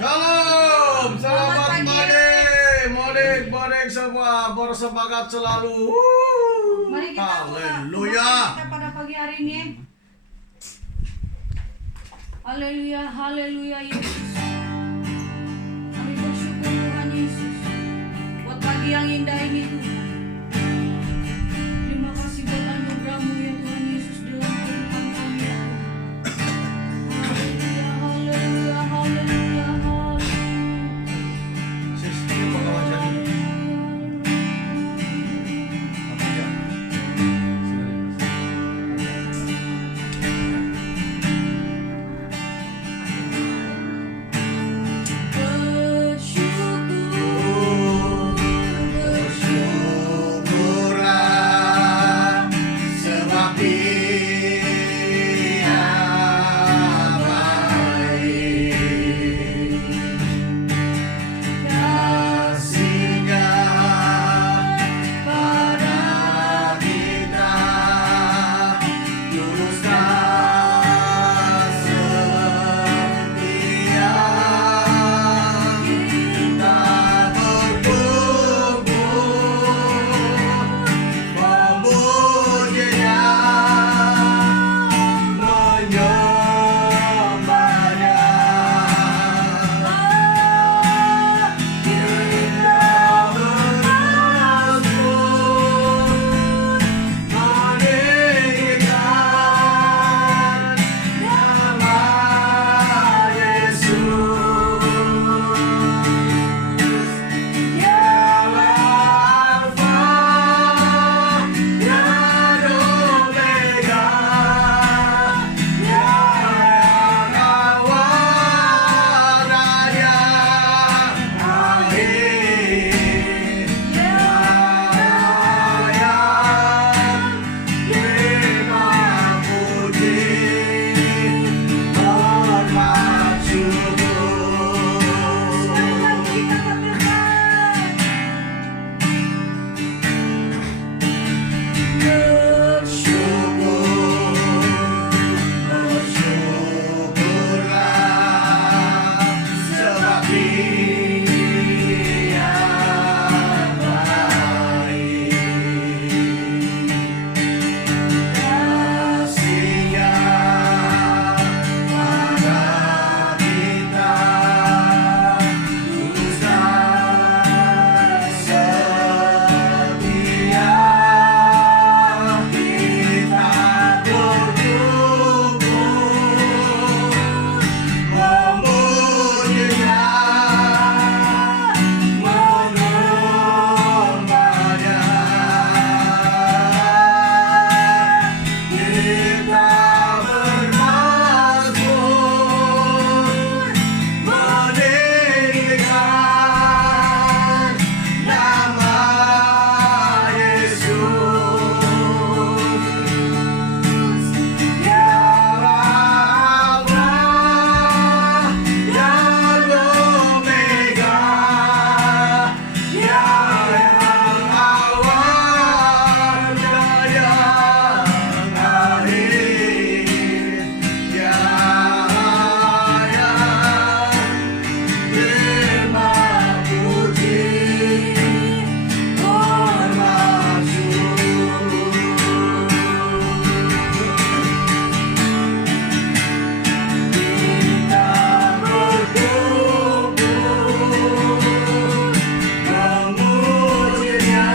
Shalom, Selamat selamat pagi. Modik semua, bersemangat selalu. Mari kita Haleluya. kita pada pagi hari ini. Haleluya, haleluya Yesus. Kami bersyukur Tuhan Yesus buat pagi yang indah ini Tuhan. Terima kasih buat anugerah-Mu ya Tuhan Yesus dalam kehidupan kami ya Tuhan. Haleluya, haleluya, haleluya, haleluya. Sis, ini bakalan jadi. Bersyukurlah sebab Dia baik. Kasih-Nya pada kita luruskan setia. Kita berkumpul memujinya, menyembahnya. Kita bermasmur meninggikan nama Yesus. Dialah Alfa dan Omega, Dia yang awal dan yang akhir, Dia yang dipuji, hormat syukur. Sekali lagi kita katakan Bersyukurlah sebab Dia baik. Kasih-Nya pada kita luruskan setia. Kita berkumpul memujinya, menyembahnya. Kita bermasmur meninggikan nama Yesus. Dialah Alfa dan Omega, Dia yang awal dan yang akhir, Dia yang dipuji, hormat syukur. Kita berkumpul memujinya,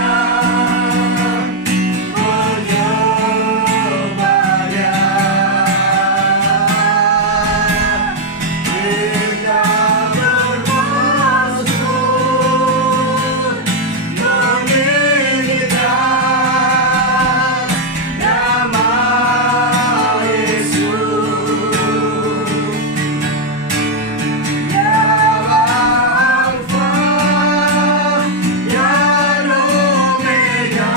menyembahnya. Kita bermasmur meninggikan nama Yesus. Dialah Alfa dan Omega,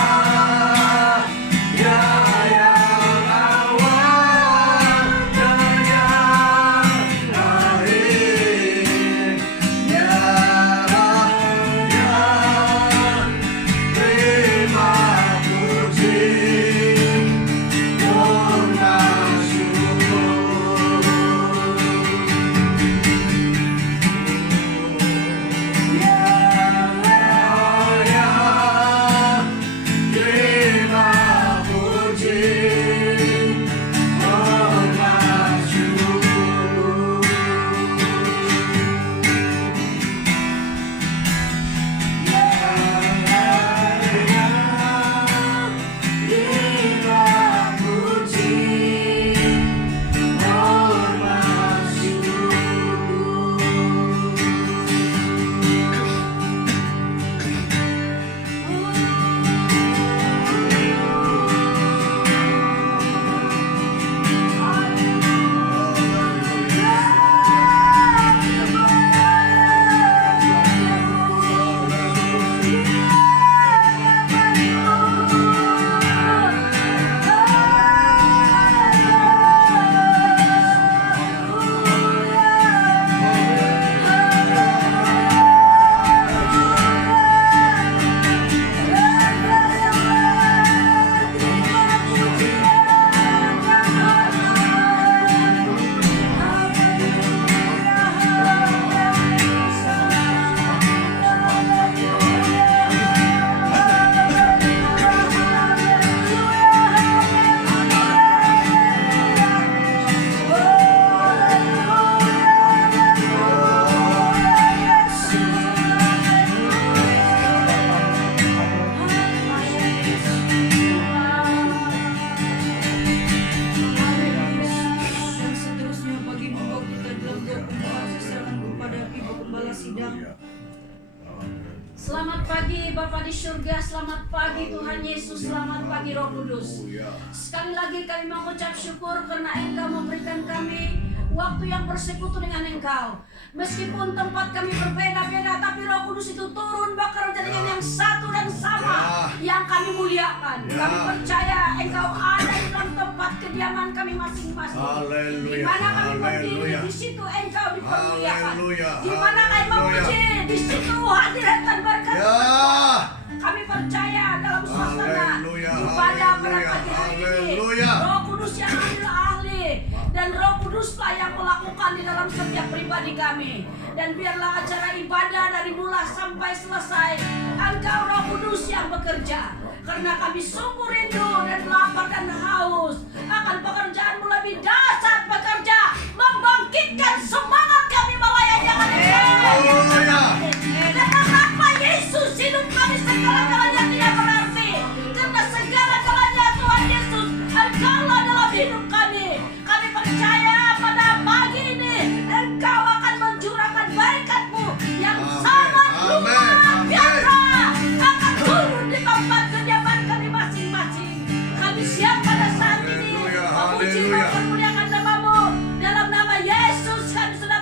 Dia yang awal dan yang akhir, sidang. Selamat pagi Bapa di surga, selamat pagi Tuhan Yesus, selamat pagi Roh Kudus. Sekali lagi kami mengucap syukur karena Engkau memberikan kami waktu yang bersekutu dengan Engkau. Meskipun tempat kami berbeda-beda, tapi Roh Kudus itu turun bekerja dengan yang satu dan sama, yang kami muliakan. Kami percaya Engkau ada di dalam tempat kediaman kami masing-masing. Di mana kami berdiri, di situ Engkau dipermuliakan. Di mana kami memuji, di situ hadirat dan berkat. Kami percaya dalam suasana ibadah pada pagi hari ini, Roh Kudus yang adalah ahli, dan Roh Kuduslah yang melakukan di dalam setiap pribadi kami. Dan biarlah acara ibadah dari mula sampai selesai, Engkau Roh Kudus yang bekerja. Karena kami sungguh rindu dan lapar dan haus akan pekerjaanmu lebih dahsyat, bekerja, membangkitkan semangat kami melayani Engkau. Karena tanpa Yesus hidup kami segala-galanya tidak berarti. Karena segala-galanya Tuhan Yesus, Engkaulah dalam hidup kami. Kami percaya pada pagi ini Engkau akan mencurahkan berkat-Mu yang sangat luar biasa, akan turun di tempat kediaman kami masing-masing. Kami siap pada saat ini memuji, mempermuliakan nama-Mu. Dalam nama Yesus kami sudah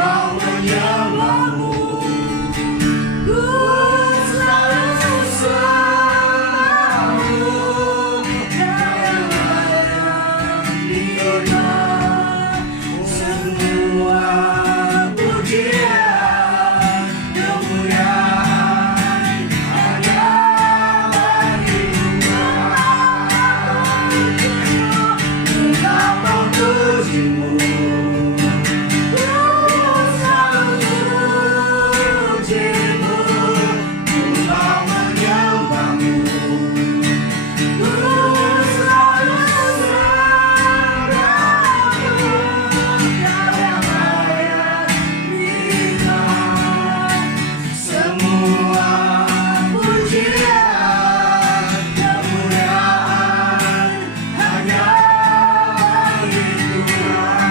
mau menyembahmu. Ku selalu sembahmu, yang layak terima semua pujian, kemuliaan hanya bagi Tuhan. Engkau memujimu, ku selalu pujimu, ku mau menyembahmu, ku selalu sembahmu, yang layak terima semua pujian, kemuliaan hanya bagi Tuhan.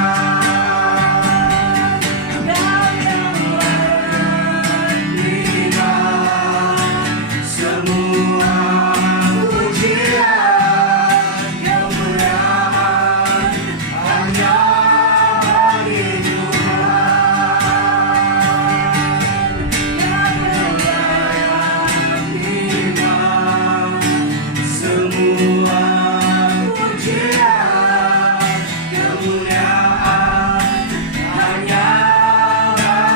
Engkau yang layak terima semua pujian, kemuliaan hanya bagi Tuhan. Yang layak terima semua pujian, kemuliaan hanya bagi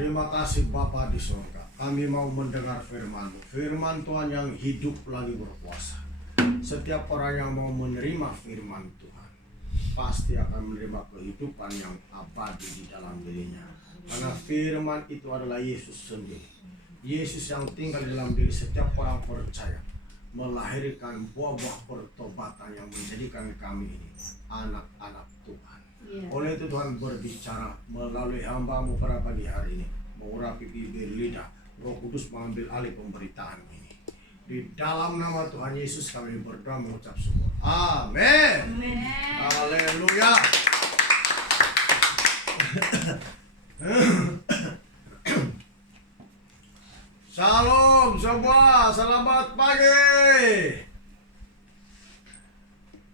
Terima kasih Bapa di surga. Kami mau mendengar firman-Mu. Firman Tuhan yang hidup lagi berkuasa. Setiap orang yang mau menerima firman Tuhan pasti akan menerima kehidupan yang abadi di dalam dirinya. Karena firman itu adalah Yesus sendiri. Yesus yang tinggal di dalam diri setiap orang percaya melahirkan buah-buah pertobatan yang menjadikan kami ini anak-anak Tuhan. Oleh itu Tuhan berbicara melalui hamba-Mu pada pagi hari ini, mengurapi bibir lidah, Roh Kudus mengambil alih pemberitaan ini. Di dalam nama Tuhan Yesus kami berdoa mengucap syukur. Amin. Haleluya. Shalom semua, selamat pagi.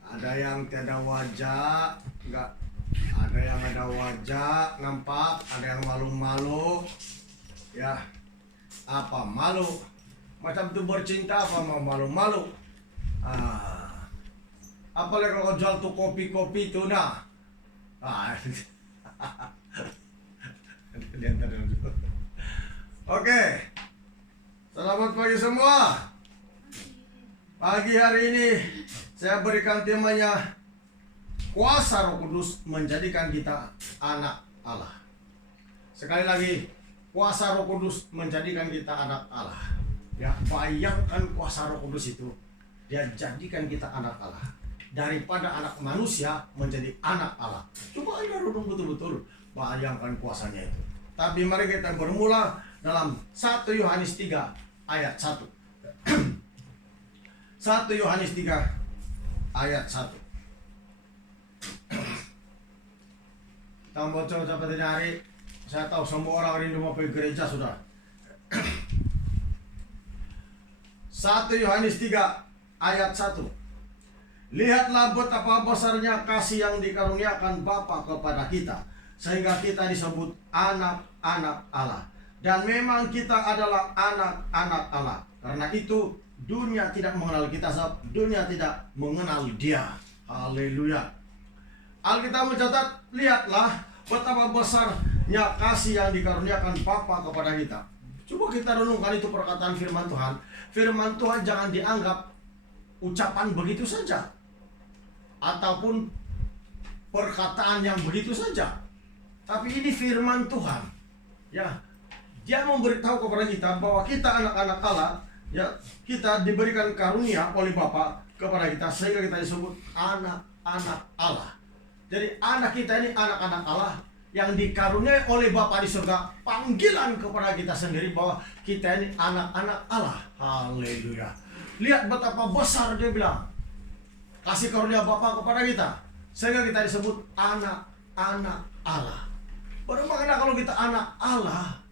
Ada yang tiada wajah, enggak? Ada yang ada wajah, nampak. Ada yang malu-malu. Ya, apa malu? Macam itu bercinta apa mau malu-malu? Apalagi kalau jual tuh kopi-kopi itu nah. Oke. Selamat pagi semua. Pagi hari ini saya berikan temanya kuasa Roh Kudus menjadikan kita anak Allah. Sekali lagi, kuasa Roh Kudus menjadikan kita anak Allah. Ya, bayangkan kuasa Roh Kudus itu, dia jadikan kita anak Allah. Daripada anak manusia menjadi anak Allah. Coba Anda renung betul-betul, bayangkan kuasanya itu. Tapi mari kita bermula dalam 1 Yohanes 3 ayat 1. 1 Yohanes 3 ayat 1. Kita baca pada hari, saya tahu semua orang rindu mau pergi gereja sudah. 1 Yohanes 3 ayat 1. Lihatlah betapa besarnya kasih yang dikaruniakan Bapa kepada kita, sehingga kita disebut anak-anak Allah. Dan memang kita adalah anak-anak Allah. Karena itu dunia tidak mengenal kita, sebab dunia tidak mengenal Dia. Haleluya. Alkitab mencatat, lihatlah betapa besarnya kasih yang dikaruniakan Bapa kepada kita. Coba kita renungkan itu perkataan firman Tuhan. Firman Tuhan jangan dianggap ucapan begitu saja, ataupun perkataan yang begitu saja. Tapi ini firman Tuhan. Ya, Dia memberitahu kepada kita bahwa kita anak-anak Allah. Ya, kita diberikan karunia oleh Bapa kepada kita sehingga kita disebut anak-anak Allah. Jadi anak kita ini anak-anak Allah yang dikaruniai oleh Bapa di surga. Panggilan kepada kita sendiri bahwa kita ini anak-anak Allah. Haleluya. Lihat betapa besar dia bilang kasih karunia Bapa kepada kita sehingga kita disebut anak-anak Allah. Bermakna kalau kita anak Allah,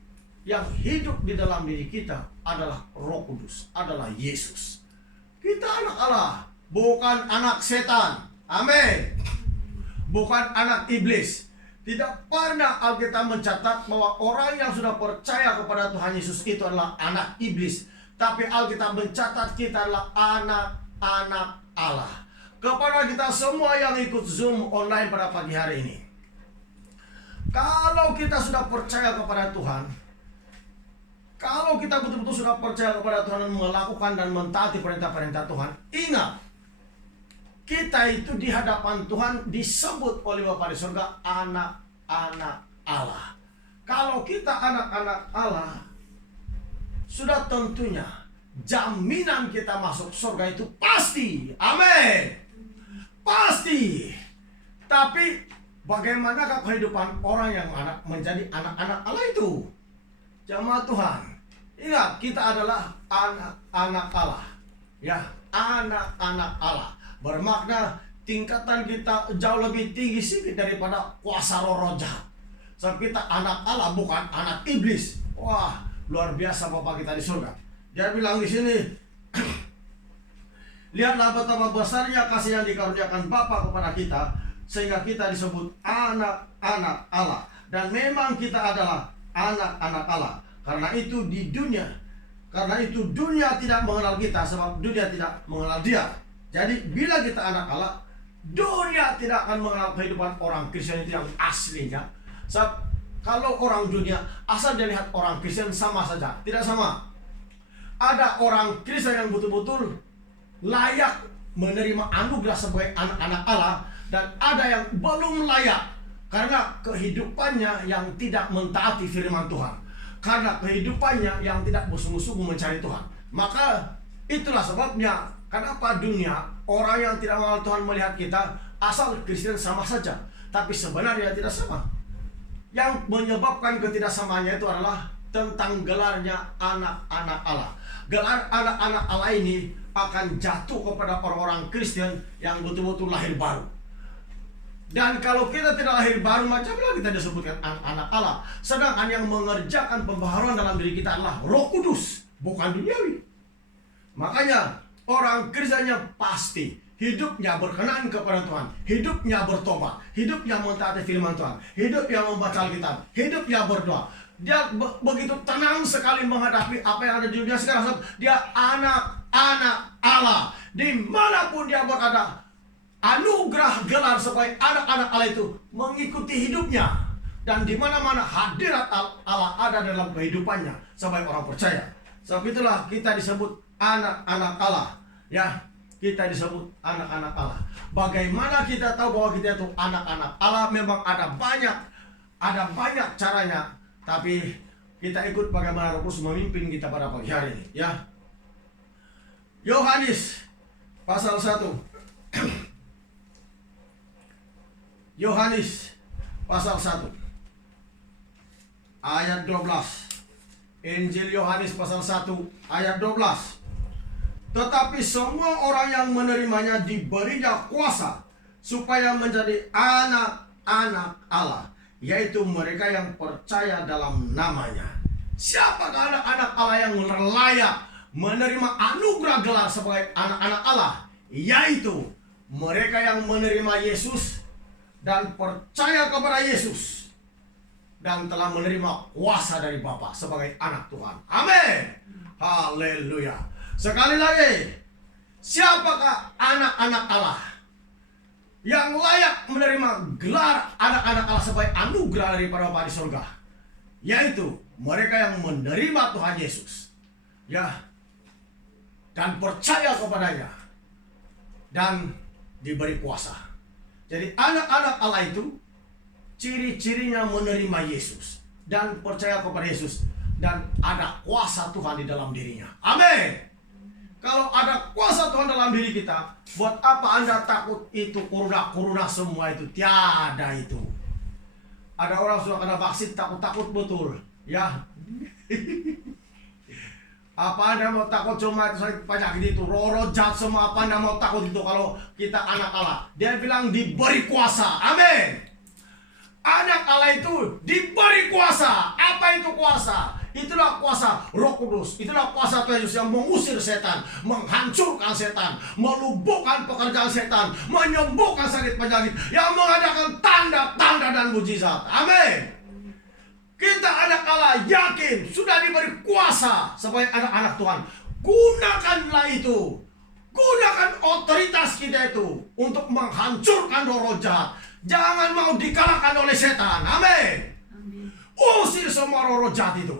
yang hidup di dalam diri kita adalah Roh Kudus, adalah Yesus. Kita anak Allah, bukan anak setan. Amin. Bukan anak iblis. Tidak pernah Alkitab mencatat bahwa orang yang sudah percaya kepada Tuhan Yesus itu adalah anak iblis. Tapi Alkitab mencatat kita adalah anak-anak Allah. Kepada kita semua yang ikut Zoom online pada pagi hari ini, kalau kita sudah percaya kepada Tuhan, kalau kita betul-betul sudah percaya kepada Tuhan dan melakukan dan mentaati perintah-perintah Tuhan, ingat, kita itu di hadapan Tuhan disebut oleh Bapa di surga anak-anak Allah. Kalau kita anak-anak Allah, sudah tentunya jaminan kita masuk surga itu pasti. Amin. Pasti. Tapi bagaimanakah kehidupan orang yang menjadi anak-anak Allah itu? Jamaah Tuhan, ingat, kita adalah anak-anak Allah. Ya, anak-anak Allah. Bermakna tingkatan kita jauh lebih tinggi sih daripada kuasa roh jahat. Sebab kita anak Allah, bukan anak iblis. Wah, luar biasa Bapa kita di surga. Dia bilang di sini, lihatlah betapa besarnya kasih yang dikaruniakan Bapa kepada kita, sehingga kita disebut anak-anak Allah. Dan memang kita adalah anak-anak Allah. Karena itu dunia tidak mengenal kita, sebab dunia tidak mengenal Dia. Jadi bila kita anak Allah, dunia tidak akan mengenal kehidupan orang Kristen itu yang aslinya. Sebab kalau orang dunia asal dia lihat orang Kristen sama saja, tidak sama. Ada orang Kristen yang betul-betul layak menerima anugerah sebagai anak-anak Allah, dan ada yang belum layak karena kehidupannya yang tidak mentaati firman Tuhan. karena kehidupannya yang tidak bersungguh-sungguh mencari Tuhan. Maka itulah sebabnya kenapa dunia, orang yang tidak mengenal Tuhan melihat kita asal Kristen sama saja, tapi sebenarnya tidak sama. Yang menyebabkan ketidaksamaannya itu adalah tentang gelarnya anak-anak Allah. Gelar anak-anak Allah ini akan jatuh kepada orang-orang Kristen yang betul-betul lahir baru. Dan kalau kita tidak lahir baru, macam mana kita disebutkan anak-anak Allah? Sedangkan yang mengerjakan pembaharuan dalam diri kita adalah Roh Kudus, bukan duniawi. Makanya orang Kristennya pasti hidupnya berkenan kepada Tuhan, hidupnya bertobat, hidupnya mentaati firman Tuhan, hidupnya membaca Alkitab, hidupnya berdoa. Dia begitu tenang sekali menghadapi apa yang ada di dunia sekarang. Dia anak-anak Allah. Dimanapun dia berada, anugerah gelar supaya anak-anak Allah itu mengikuti hidupnya. Dan di mana-mana hadirat Allah ada dalam kehidupannya sebagai orang percaya. Sebab itulah kita disebut anak-anak Allah. Ya, kita disebut anak-anak Allah. Bagaimana kita tahu bahwa kita itu anak-anak Allah? Memang ada banyak caranya. Tapi kita ikut bagaimana Roh Kudus memimpin kita pada pagi hari ini, ya. Yohanes pasal 1. Yohanes pasal 1 ayat 12. Injil Yohanes pasal 1 ayat 12. Tetapi semua orang yang menerimanya diberinya kuasa supaya menjadi anak-anak Allah, yaitu mereka yang percaya dalam namanya. Siapakah anak-anak Allah yang layak menerima anugerah gelar sebagai anak-anak Allah? Yaitu mereka yang menerima Yesus dan percaya kepada Yesus dan telah menerima kuasa dari Bapa sebagai anak Tuhan. Amin. Haleluya. Sekali lagi, siapakah anak-anak Allah yang layak menerima gelar anak-anak Allah sebagai anugerah daripada Bapa di surga? Yaitu mereka yang menerima Tuhan Yesus, ya, dan percaya kepadanya dan diberi kuasa. Jadi anak-anak Allah itu ciri-cirinya menerima Yesus dan percaya kepada Yesus dan ada kuasa Tuhan di dalam dirinya. Amin. Kalau ada kuasa Tuhan dalam diri kita, buat apa Anda takut itu kuruna-kuruna semua itu? Tiada itu. Ada orang sudah kena vaksin takut-takut betul, ya. Apa Anda mau takut cuma penyakit itu, roh jahat semua, apa Anda mau takut itu kalau kita anak Allah? Dia bilang diberi kuasa. Amin. Anak Allah itu diberi kuasa. Apa itu kuasa? Itulah kuasa Roh Kudus. Itulah kuasa Tuhan Yesus yang mengusir setan, menghancurkan setan, melumpuhkan pekerjaan setan, menyembuhkan sakit penyakit, yang mengadakan tanda-tanda dan mujizat. Amin. Kita anak Allah yakin sudah diberi kuasa sebagai anak-anak Tuhan. Gunakanlah itu. Gunakan otoritas kita itu untuk menghancurkan roh jahat. Jangan mau dikalahkan oleh setan. Amin. Usir semua roh jahat itu.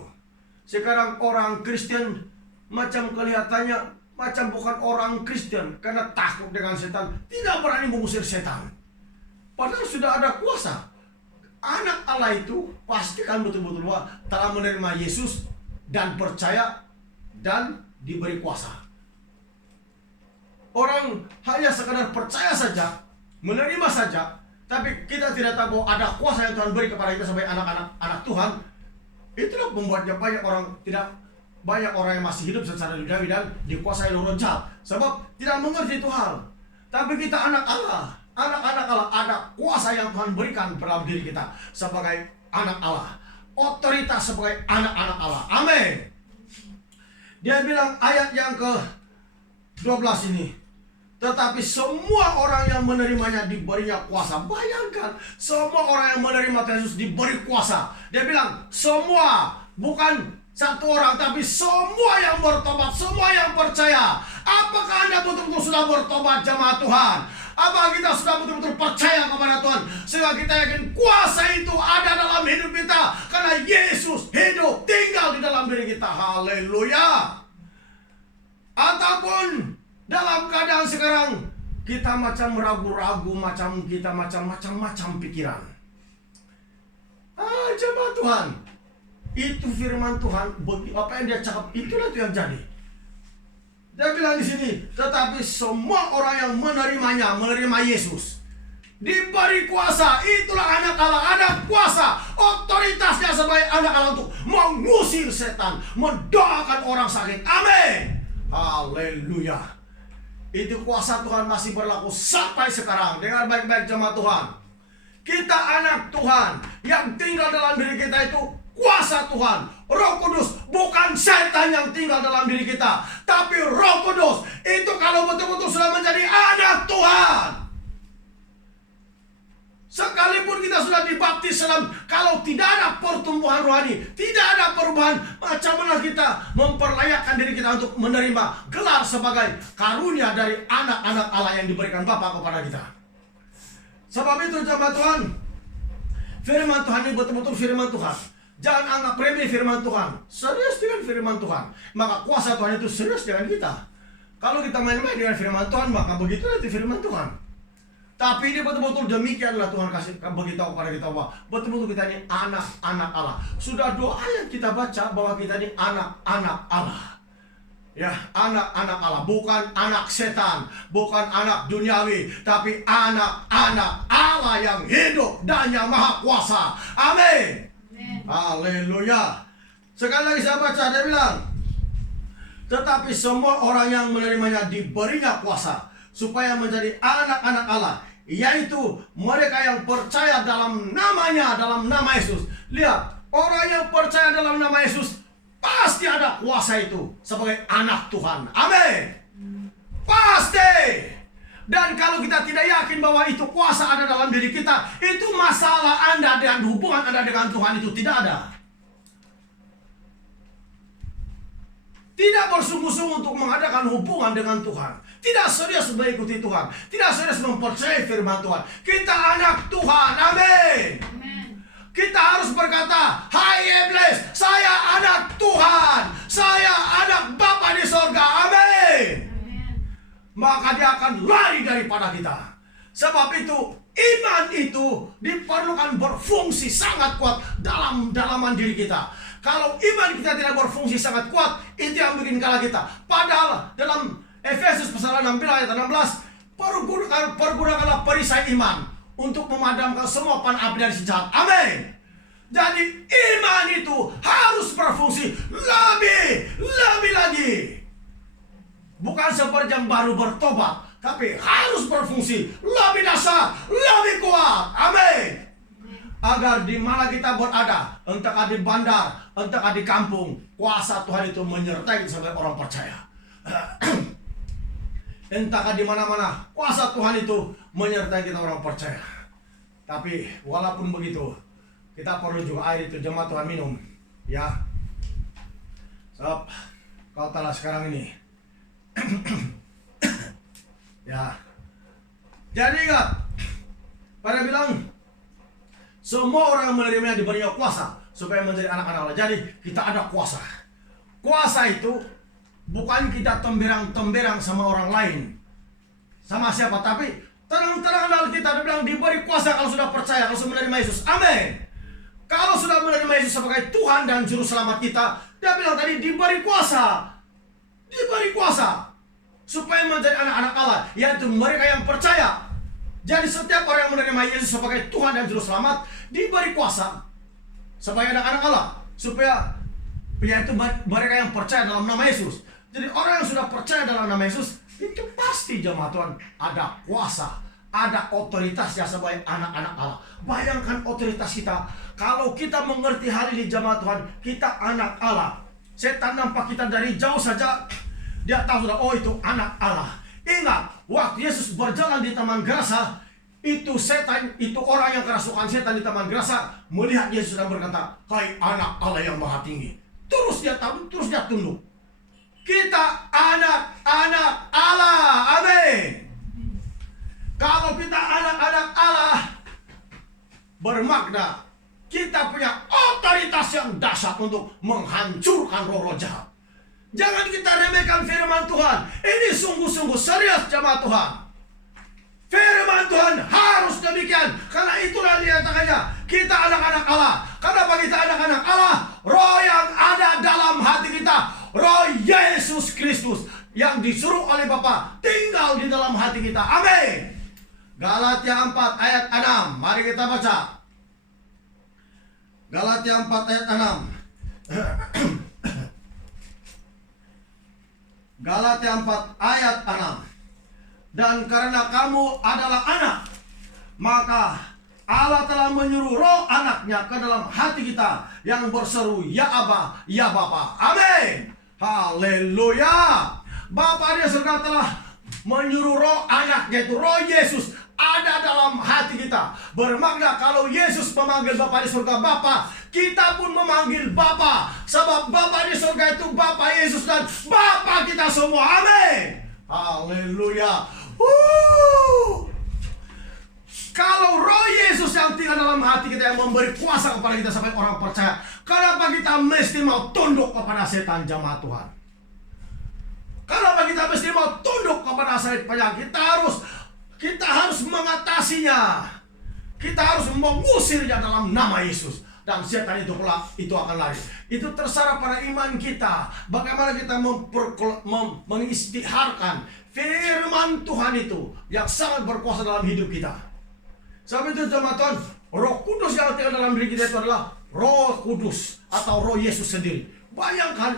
Sekarang orang Kristen macam kelihatannya macam bukan orang Kristen karena takut dengan setan, tidak berani mengusir setan. Padahal sudah ada kuasa. Anak Allah itu pastikan betul-betul bahwa telah menerima Yesus dan percaya dan diberi kuasa. Orang hanya sekadar percaya saja, menerima saja, tapi kita tidak tahu bahwa ada kuasa yang Tuhan beri kepada kita sebagai anak-anak Tuhan. Itulah membuatnya banyak orang yang masih hidup secara duniawi dan dikuasai roh jahat, sebab tidak mengerti itu hal. Tapi kita anak Allah, anak-anak Allah, ada kuasa yang Tuhan berikan dalam diri kita sebagai anak Allah, otoritas sebagai anak-anak Allah. Amin. Dia bilang ayat yang ke-12 ini, tetapi semua orang yang menerimanya diberinya kuasa. Bayangkan, semua orang yang menerima Yesus diberi kuasa. Dia bilang semua, bukan satu orang, tapi semua yang bertobat, semua yang percaya. Apakah Anda betul-betul sudah bertobat, jemaat Tuhan? Apakah kita sudah betul-betul percaya kepada Tuhan, sehingga kita yakin kuasa itu ada dalam hidup kita karena Yesus hidup, tinggal di dalam diri kita. Haleluya. Ataupun dalam keadaan sekarang kita macam ragu-ragu, kita macam-macam pikiran. Jemaat Tuhan, itu firman Tuhan, apa yang dia cakap itulah itu yang jadi. Dia bilang di sini, tetapi semua orang yang menerimanya, menerima Yesus, diberi kuasa. Itulah anak Allah, ada kuasa, otoritasnya sebagai anak Allah untuk mengusir setan, mendoakan orang sakit. Amin. Haleluya. Itu kuasa Tuhan masih berlaku sampai sekarang. Dengar baik-baik jemaat Tuhan. Kita anak Tuhan, yang tinggal dalam diri kita itu kuasa Tuhan, Roh Kudus, bukan setan yang tinggal dalam diri kita, tapi Roh Kudus. Itu kalau betul-betul sudah menjadi anak Tuhan. Sekalipun kita sudah dibaptis dalam, kalau tidak ada pertumbuhan rohani, tidak ada perubahan, macam mana kita memperlayakkan diri kita untuk menerima gelar sebagai karunia dari anak-anak Allah yang diberikan Bapa kepada kita. Sebab itu jemaat Tuhan, firman Tuhan ini betul-betul firman Tuhan. Jangan anggap remeh firman Tuhan. Serius dengan firman Tuhan, maka kuasa Tuhan itu serius dengan kita. Kalau kita main-main dengan firman Tuhan, maka begitulah itu firman Tuhan. Tapi ini betul-betul demikianlah Tuhan kasih beritahu kepada kita bahwa betul-betul kita ini anak-anak Allah. Sudah 2 ayat kita baca bahwa kita ini anak-anak Allah. Ya, anak-anak Allah, bukan anak setan, bukan anak duniawi, tapi anak-anak Allah yang hidup dan yang maha kuasa. Amin. Haleluya. Sekali lagi saya baca, dia bilang, tetapi semua orang yang menerimanya diberinya kuasa supaya menjadi anak-anak Allah, yaitu mereka yang percaya dalam namanya, dalam nama Yesus. Lihat, orang yang percaya dalam nama Yesus pasti ada kuasa itu sebagai anak Tuhan. Amin. Pasti. Dan kalau kita tidak yakin bahwa itu kuasa ada dalam diri kita, itu masalah Anda dengan hubungan Anda dengan Tuhan itu tidak ada. Tidak bersungguh-sungguh untuk mengadakan hubungan dengan Tuhan, tidak serius mengikuti Tuhan, tidak serius mempercayai firman Tuhan. Kita anak Tuhan. Amin. Kita harus berkata, hai iblis, saya anak Tuhan, saya anak Bapa di sorga. Amin. Maka dia akan lari daripada kita. Sebab itu iman itu diperlukan berfungsi sangat kuat dalam dalaman diri kita. Kalau iman kita tidak berfungsi sangat kuat, itu yang bikin kalah kita. Padahal dalam Efesus pasal 6 ayat 16, pergunakanlah perisai iman untuk memadamkan semua panah api dari si jahat. Amin. Jadi iman itu harus berfungsi lebih lagi. Bukan seperti yang baru bertobat, tapi harus berfungsi lebih dasar, lebih kuat. Amin. Agar di mana kita berada, entah di bandar, entah di kampung, kuasa Tuhan itu menyertai kita sebagai orang percaya. Entah di mana-mana, kuasa Tuhan itu menyertai kita orang percaya. Tapi walaupun begitu, kita perlu juga air itu jemaat Tuhan minum, ya. Sebab kau telah sekarang ini. Ya. Jadi ingat, pada bilang semua orang yang menerimanya diberinya kuasa supaya menjadi anak-anak Allah. Jadi kita ada kuasa. Kuasa itu bukan kita temberang-temberang sama orang lain, sama siapa, tapi terang-terang dalam kita bilang diberi kuasa kalau sudah percaya, kalau sudah menerima Yesus. Amin. Kalau sudah menerima Yesus sebagai Tuhan dan Juru Selamat kita, dia bilang tadi diberi kuasa. Diberi kuasa supaya menjadi anak-anak Allah, yaitu mereka yang percaya. Jadi setiap orang yang menerima Yesus sebagai Tuhan dan Juru Selamat diberi kuasa sebagai anak-anak Allah, supaya yaitu mereka yang percaya dalam nama Yesus. Jadi orang yang sudah percaya dalam nama Yesus itu pasti jemaat Tuhan ada kuasa, ada otoritasnya sebagai anak-anak Allah. Bayangkan otoritas kita. Kalau kita mengerti hal ini jemaat Tuhan, kita anak Allah. Setan nampak kita dari jauh saja, dia tahu sudah, oh itu anak Allah. Ingat, waktu Yesus berjalan di Taman Gerasa, itu setan, itu orang yang kerasukan setan di Taman Gerasa melihat Yesus dan berkata, hai anak Allah yang maha tinggi. Terus dia tahu, terus dia tunduk. Kita anak-anak Allah. Amin. Kalau kita anak-anak Allah, bermakna kita punya otoritas yang dahsyat untuk menghancurkan roh-roh jahat. Jangan kita remehkan firman Tuhan. Ini sungguh-sungguh serius jemaat Tuhan. Firman Tuhan harus demikian. Karena itulah dia katakannya, kita anak-anak Allah? Kenapa kita anak-anak Allah? Roh yang ada dalam hati kita, Roh Yesus Kristus yang disuruh oleh Bapa tinggal di dalam hati kita. Amin. Galatia 4 ayat 6. Mari kita baca. Galatia 4 ayat 6. Galatia 4 ayat 6. Dan karena kamu adalah anak, maka Allah telah menyuruh roh anaknya ke dalam hati kita yang berseru, ya Aba, ya Bapa. Amin. Haleluya. Bapa di surga telah menyuruh roh anaknya, itu roh Yesus, ada dalam hati kita. Bermakna kalau Yesus memanggil Bapa di surga Bapa, kita pun memanggil Bapa. Sebab Bapa di surga itu Bapa Yesus dan Bapa kita semua. Amin. Haleluya. Kalau roh Yesus yang tinggal dalam hati kita yang memberi kuasa kepada kita sampai orang percaya, kenapa kita mesti mau tunduk kepada setan, jemaat Tuhan? Kenapa kita mesti mau tunduk kepada setan? Kita harus mengatasinya. Kita harus mengusirnya dalam nama Yesus. Dan setan itu akan lari. Itu terserah pada iman kita. Bagaimana kita mengistiharkan firman Tuhan itu yang sangat berkuasa dalam hidup kita. Sebab itu jemaat Tuhan, Roh Kudus yang tinggal dalam diri kita itu adalah Roh Kudus atau Roh Yesus sendiri. Bayangkan,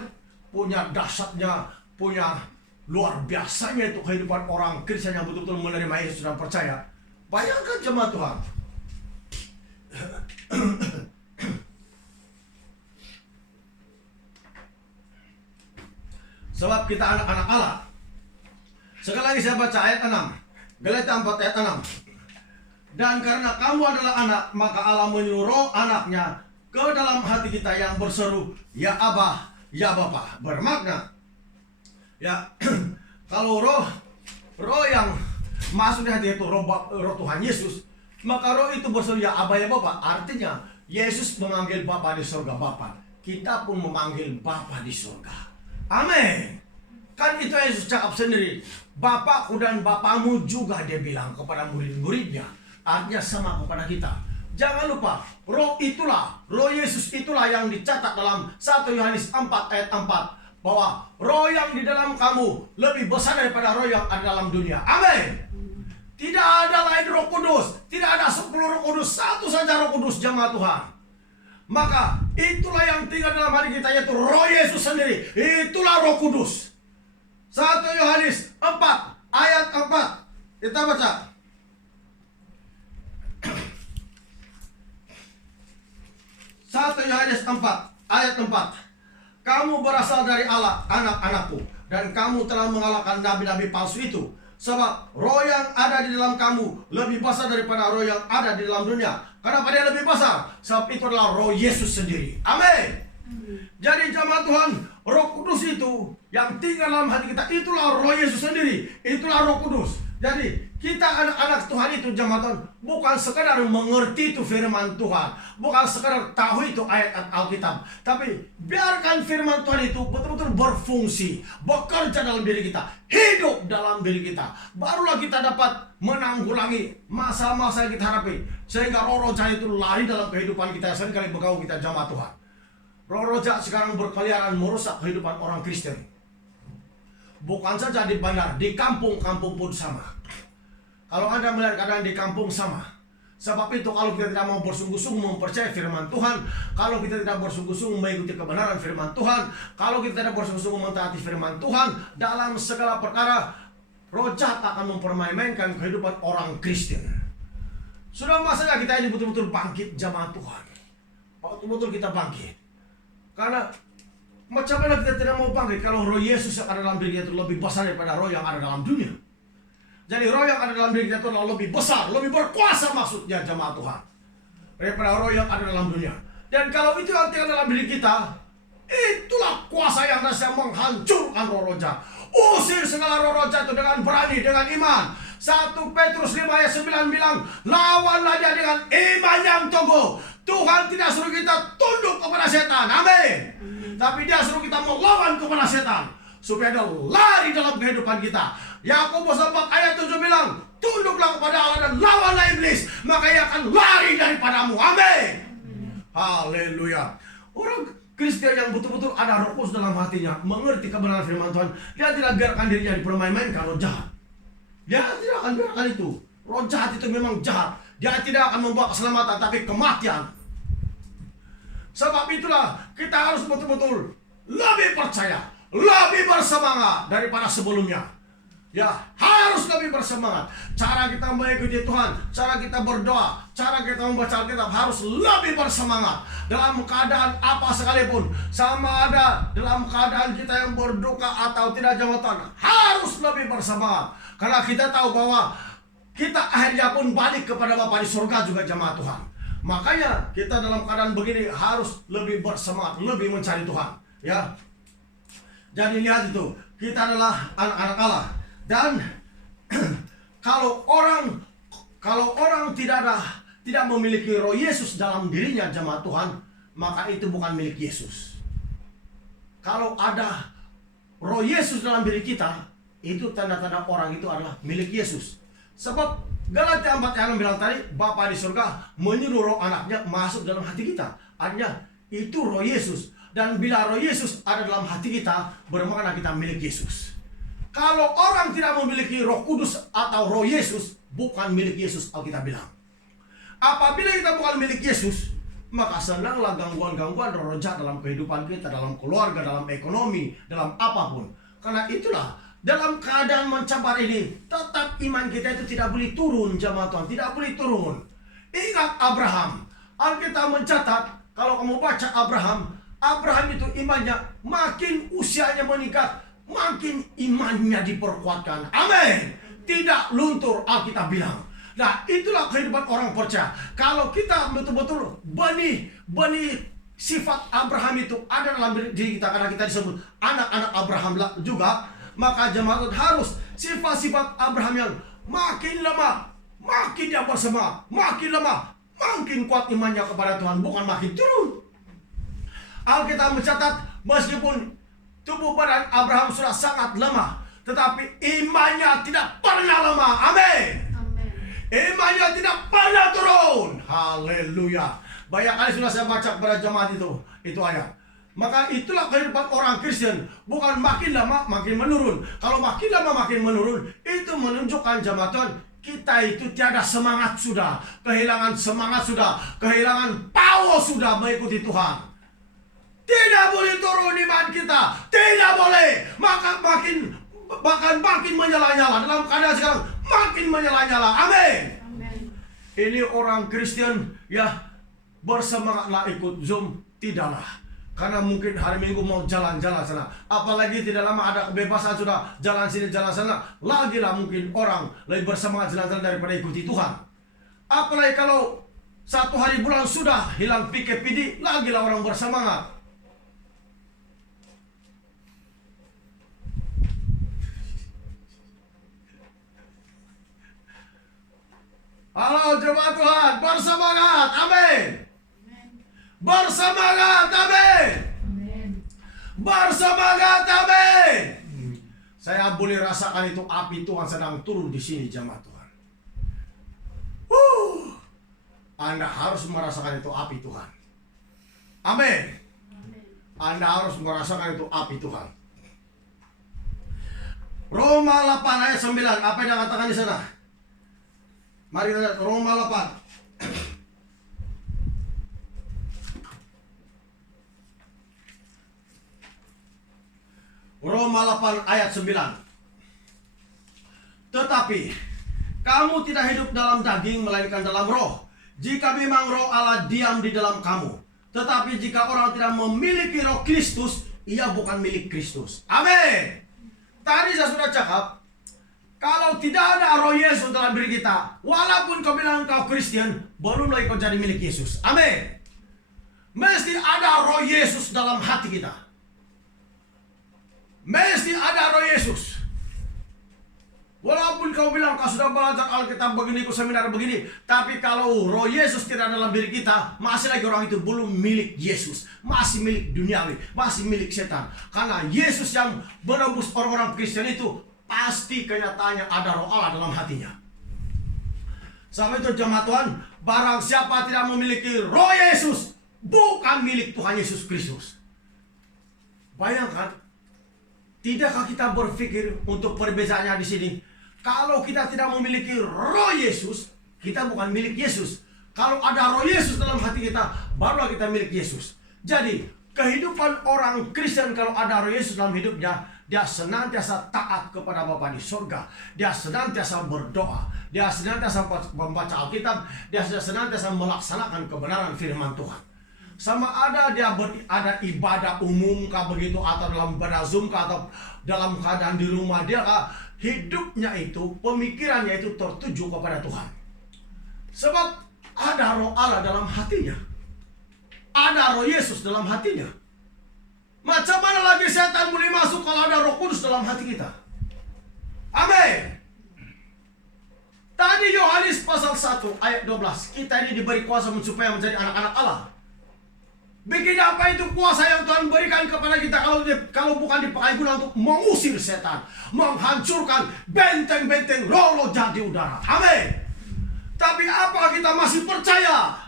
punya dahsyatnya, punya luar biasanya itu kehidupan orang Kristen yang betul-betul menerima Yesus dan percaya. Bayangkan jemaat Tuhan. Sebab kita anak-anak Allah. Sekali lagi saya baca ayat 6. Galatia 4 ayat 6. Dan karena kamu adalah anak, maka Allah menyuruh roh anaknya ke dalam hati kita yang berseru, ya Abah, ya Bapa. Bermakna, ya kalau roh yang masuk di hati itu roh Tuhan Yesus, maka roh itu berseru, ya Abah, ya Bapa. Artinya Yesus memanggil Bapa di surga Bapa. Kita pun memanggil Bapa di surga. Amin. Kan itu Yesus cakap sendiri. Bapakku dan Bapamu juga, dia bilang kepada murid-muridnya. Artinya sama kepada kita. Jangan lupa, roh Yesus itulah yang dicatat dalam 1 Yohanes 4 ayat 4. Bahwa roh yang di dalam kamu lebih besar daripada roh yang ada dalam dunia. Amin. Tidak ada lain Roh Kudus. Tidak ada 10 Roh Kudus. Satu saja Roh Kudus, jemaat Tuhan. Maka itulah yang tinggal dalam hati kita, yaitu roh Yesus sendiri. Itulah Roh Kudus. 1 Yohanes 4 ayat 4. Kita baca. 1 Yohanes 4 ayat 4. Kamu berasal dari Allah, anak-anakku, dan kamu telah mengalahkan nabi-nabi palsu itu. Sebab roh yang ada di dalam kamu lebih besar daripada roh yang ada di dalam dunia. Kenapa dia lebih besar? Sebab itu adalah roh Yesus sendiri. Amin. Jadi jemaat Tuhan, Roh Kudus itu yang tinggal dalam hati kita, itulah roh Yesus sendiri. Itulah Roh Kudus. Jadi kita anak-anak Tuhan itu jemaat Tuhan, bukan sekadar mengerti itu firman Tuhan, bukan sekadar tahu itu ayat Alkitab, tapi biarkan firman Tuhan itu betul-betul berfungsi, bekerja dalam diri kita, hidup dalam diri kita. Barulah kita dapat menanggulangi masa-masa yang kita hadapi, sehingga roh-roh jahat itu lari dalam kehidupan kita. Seringkali bergaul kita jemaat Tuhan. Roh-roh jahat sekarang berkeliaran merusak kehidupan orang Kristen. Bukan saja di bandar, di kampung-kampung pun sama. Kalau Anda melihat keadaan di kampung sama. Sebab itu kalau kita tidak mau bersungguh-sungguh mempercayai firman Tuhan, kalau kita tidak bersungguh-sungguh mengikuti kebenaran firman Tuhan, kalau kita tidak bersungguh-sungguh mentaati firman Tuhan, dalam segala perkara, roh jahat akan mempermainkan kehidupan orang Kristen. Sudah masanya kita ini betul-betul bangkit jemaat Tuhan. Betul-betul kita bangkit. Karena macam mana kita tidak mau bangkit kalau roh Yesus yang ada dalam diri kita itu lebih besar daripada roh yang ada dalam dunia. Jadi roh yang ada dalam diri kita itu adalah lebih besar, lebih berkuasa maksudnya jemaat Tuhan, daripada roh yang ada dalam dunia. Dan kalau itu yang tinggal dalam diri kita, itulah kuasa yang bisa menghancurkan roh-roh jahat. Usir segala roh-roh jahat itu dengan berani, dengan iman. 1 Petrus 5 ayat 9 bilang, lawanlah dia dengan iman yang teguh. Tuhan tidak suruh kita tunduk kepada setan, amin. Tapi dia suruh kita melawan kepada setan. supaya dia lari dalam kehidupan kita. Yakobus 4 ayat 7 bilang, tunduklah kepada Allah dan lawanlah iblis, maka ia akan lari daripadamu. Amin. Haleluya. Orang Kristen yang betul-betul ada Roh Kudus dalam hatinya, mengerti kebenaran firman Tuhan, dia tidak biarkan dirinya dipermain-mainkan roh jahat. Dia tidak akan biarkan itu. Roh jahat itu memang jahat. Dia tidak akan membawa keselamatan, tapi kematian. Sebab itulah kita harus betul-betul lebih percaya, lebih bersemangat daripada sebelumnya. Ya, harus lebih bersemangat. Cara kita mengikuti Tuhan, cara kita berdoa, cara kita membaca Alkitab harus lebih bersemangat. Dalam keadaan apa sekalipun, sama ada dalam keadaan kita yang berduka atau tidak jemaat Tuhan, harus lebih bersemangat. Karena kita tahu bahwa kita akhirnya pun balik kepada Bapa di surga juga jemaat Tuhan. Makanya kita dalam keadaan begini harus lebih bersemangat, lebih mencari Tuhan. Ya, jadi lihat itu, kita adalah anak-anak Allah. Dan kalau orang tidak memiliki Roh Yesus dalam dirinya jemaat Tuhan, maka itu bukan milik Yesus. Kalau ada Roh Yesus dalam diri kita, itu tanda-tanda orang itu adalah milik Yesus. Sebab Galatia 4 yang bilang tadi, Bapa di surga menyuruh roh anaknya masuk dalam hati kita. Artinya itu Roh Yesus. Dan bila Roh Yesus ada dalam hati kita, bermakna kita milik Yesus. Kalau orang tidak memiliki Roh Kudus atau Roh Yesus, bukan milik Yesus, Alkitab bilang. Apabila kita bukan milik Yesus, maka senanglah gangguan-gangguan roh jahat dalam kehidupan kita, dalam keluarga, dalam ekonomi, dalam apapun. Karena itulah, dalam keadaan mencabar ini, tetap iman kita itu tidak boleh turun, jemaat Tuhan, tidak boleh turun. Ingat Abraham. Alkitab mencatat, kalau kamu baca Abraham itu imannya makin usianya meningkat, makin imannya diperkuatkan. Amin. Tidak luntur, Alkitab bilang. Nah, itulah kehidupan orang percaya. Kalau kita betul-betul benih sifat Abraham itu ada dalam diri kita, karena kita disebut anak-anak Abraham juga, maka jemaat harus sifat-sifat Abraham yang makin lama makin dia bersemangat, makin lama makin kuat imannya kepada Tuhan, bukan makin turun. Alkitab mencatat meskipun tubuh badan Abraham sudah sangat lemah, tetapi imannya tidak pernah lemah. Amin. Imannya tidak pernah turun. Haleluya. Banyak kali sudah saya baca kepada jemaat itu ayat. Maka itulah kehidupan orang Kristen, bukan makin lama makin menurun. Kalau makin lama makin menurun, itu menunjukkan jemaat Tuhan, kita itu tiada semangat sudah, kehilangan semangat sudah, kehilangan power sudah mengikuti Tuhan. Tidak boleh turun iman kita, tidak boleh. Maka bahkan makin menyala-nyala. Dalam keadaan sekarang makin menyala-nyala. Amin. Ini orang Kristen ya, bersemangatlah ikut Zoom. Tidaklah, karena mungkin hari Minggu mau jalan-jalan sana, apalagi tidak lama ada kebebasan sudah jalan sini jalan sana, lagilah mungkin orang lebih bersemangat jalan-jalan daripada ikuti Tuhan. Apalagi kalau satu hari bulan sudah hilang PKPD, lagilah orang bersemangat. Halo jemaat Tuhan, bersemangat, amin. Bersemangat, amin. Bersemangat, amin. Saya boleh rasakan itu api Tuhan sedang turun di sini jemaat Tuhan. Anda harus merasakan itu api Tuhan. Amin. Anda harus merasakan itu api Tuhan. Roma 8 ayat 9, apa yang dikatakan di sana? Mari kita lihat Roma 8. Roma 8 ayat 9. Tetapi kamu tidak hidup dalam daging, melainkan dalam roh. Jika memang roh Allah diam di dalam kamu. Tetapi jika orang tidak memiliki roh Kristus, ia bukan milik Kristus. Amin. Tadi saya sudah cakap, kalau tidak ada roh Yesus dalam diri kita, walaupun kau bilang kau Kristen, belum lagi kau jadi milik Yesus. Amin. Mesti ada roh Yesus dalam hati kita. Mesti ada roh Yesus. Walaupun kau bilang kau sudah belajar Alkitab begini, kau seminar begini, tapi kalau roh Yesus tidak dalam diri kita, masih lagi orang itu belum milik Yesus, masih milik duniawi, masih milik setan. Karena Yesus yang menebus orang-orang Kristen itu pasti kenyataannya ada roh Allah dalam hatinya. Sama itu jemaat Tuhan, barang siapa tidak memiliki roh Yesus, bukan milik Tuhan Yesus Kristus. Bayangkan, tidakkah kita berpikir untuk perbedaannya di sini? Kalau kita tidak memiliki roh Yesus, kita bukan milik Yesus. Kalau ada roh Yesus dalam hati kita, barulah kita milik Yesus. Jadi, kehidupan orang Kristen kalau ada roh Yesus dalam hidupnya, dia senantiasa taat kepada Bapa di surga. Dia senantiasa berdoa. Dia senantiasa membaca Alkitab. Dia senantiasa melaksanakan kebenaran firman Tuhan. Sama ada dia ada ibadah umum kah begitu, atau dalam ibadah Zoom kah, atau dalam keadaan di rumah dia kah, hidupnya itu, pemikirannya itu tertuju kepada Tuhan. Sebab ada roh Allah dalam hatinya. Ada roh Yesus dalam hatinya. Macam mana lagi setan boleh masuk kalau ada Roh Kudus dalam hati kita? Amin. Tadi Yohanes pasal 1 ayat 12, kita ini diberi kuasa supaya menjadi anak-anak Allah. Bikin apa itu kuasa yang Tuhan berikan kepada kita kalau bukan dipakai guna untuk mengusir setan, menghancurkan benteng-benteng roh jahat di udara. Amin. Tapi apa kita masih percaya?